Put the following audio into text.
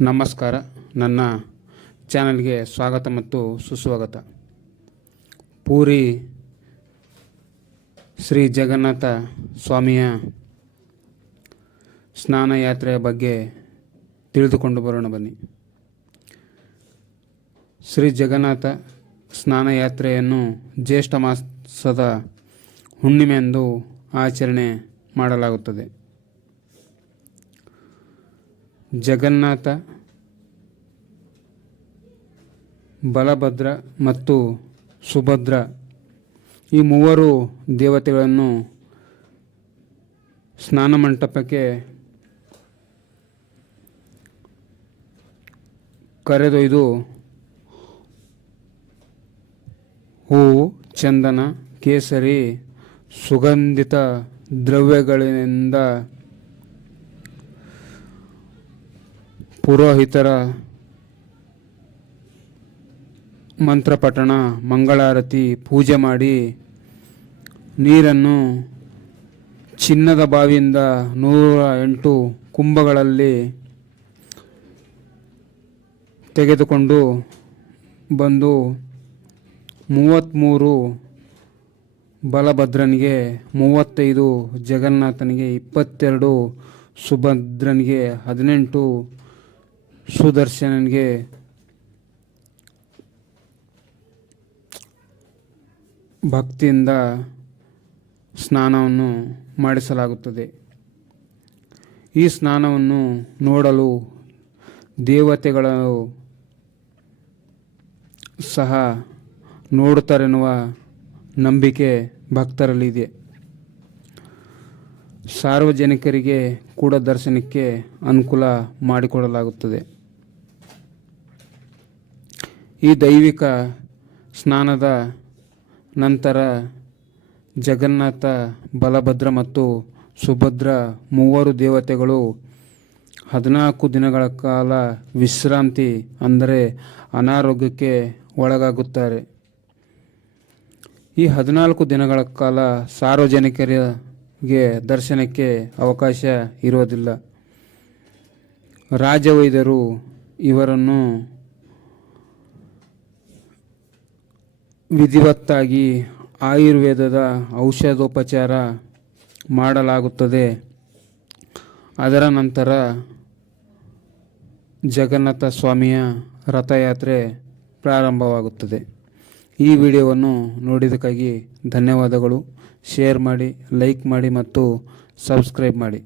ನಮಸ್ಕಾರ. ನನ್ನ ಚಾನಲ್ಗೆ ಸ್ವಾಗತ ಮತ್ತು ಸುಸ್ವಾಗತ. ಪೂರಿ ಶ್ರೀ ಜಗನ್ನಾಥ ಸ್ವಾಮಿಯ ಸ್ನಾನ ಯಾತ್ರೆಯ ಬಗ್ಗೆ ತಿಳಿದುಕೊಂಡು ಬರೋಣ ಬನ್ನಿ. ಶ್ರೀ ಜಗನ್ನಾಥ ಸ್ನಾನ ಯಾತ್ರೆಯನ್ನು ಜ್ಯೇಷ್ಠ ಮಾಸದ ಹುಣ್ಣಿಮೆಯಂದು ಆಚರಣೆ ಮಾಡಲಾಗುತ್ತದೆ. ಜಗನ್ನಾಥ, ಬಲಭದ್ರ ಮತ್ತು ಸುಭದ್ರ. ಈ ಮೂವರು ದೇವತೆಗಳನ್ನು ಸ್ನಾನ ಮಂಟಪಕ್ಕೆ ಕರೆದೊಯ್ದು ಹೂವು ಚಂದನ, ಕೇಸರಿ, ಸುಗಂಧಿತ ದ್ರವ್ಯಗಳಿಂದ ಪುರೋಹಿತರ ಮಂತ್ರಪಠಣ ಮಂಗಳಾರತಿ, ಪೂಜೆ ಮಾಡಿ ನೀರನ್ನು ಚಿನ್ನದ ಬಾವಿಯಿಂದ ನೂರ ಎಂಟು ಕುಂಭಗಳಲ್ಲಿ ತೆಗೆದುಕೊಂಡು ಬಂದು ಮೂವತ್ತ್ಮೂರು ಬಲಭದ್ರನಿಗೆ, ಮೂವತ್ತೈದು ಜಗನ್ನಾಥನಿಗೆ, ಇಪ್ಪತ್ತೆರಡು ಸುಭದ್ರನಿಗೆ, ಹದಿನೆಂಟು ಸುದರ್ಶನನಿಗೆ ಭಕ್ತಿಯಿಂದ ಸ್ನಾನವನ್ನು ಮಾಡಿಸಲಾಗುತ್ತದೆ. ಈ ಸ್ನಾನವನ್ನು ನೋಡಲು ದೇವತೆಗಳು ಸಹ ನೋಡುತ್ತಾರೆನ್ನುವ ನಂಬಿಕೆ ಭಕ್ತರಲ್ಲಿದೆ. ಸಾರ್ವಜನಿಕರಿಗೆ ಕೂಡ ದರ್ಶನಕ್ಕೆ ಅನುಕೂಲ ಮಾಡಿಕೊಡಲಾಗುತ್ತದೆ. ಈ ದೈವಿಕ ಸ್ನಾನದ ನಂತರ ಜಗನ್ನಾಥ, ಬಲಭದ್ರ ಮತ್ತು ಸುಭದ್ರ ಮೂವರು ದೇವತೆಗಳು ಹದಿನಾಲ್ಕು ದಿನಗಳ ಕಾಲ ವಿಶ್ರಾಂತಿ, ಅಂದರೆ ಅನಾರೋಗ್ಯಕ್ಕೆ ಒಳಗಾಗುತ್ತಾರೆ. ಈ ಹದಿನಾಲ್ಕು ದಿನಗಳ ಕಾಲ ಸಾರ್ವಜನಿಕರಿಗೆ ದರ್ಶನಕ್ಕೆ ಅವಕಾಶ ಇರೋದಿಲ್ಲ ರಾಜವೈದ್ಯರು ಇವರನ್ನು ವಿಧಿವತ್ತಾಗಿ ಆಯುರ್ವೇದದ ಔಷಧೋಪಚಾರ ಮಾಡಲಾಗುತ್ತದೆ. ಅದರ ನಂತರ ಜಗನ್ನಾಥ ಸ್ವಾಮಿಯ ರಥಯಾತ್ರೆ ಪ್ರಾರಂಭವಾಗುತ್ತದೆ. ಈ ವಿಡಿಯೋವನ್ನು ನೋಡಿದ್ದಕ್ಕಾಗಿ ಧನ್ಯವಾದಗಳು. ಶೇರ್ ಮಾಡಿ, ಲೈಕ್ ಮಾಡಿ ಮತ್ತು ಸಬ್ಸ್ಕ್ರೈಬ್ ಮಾಡಿ.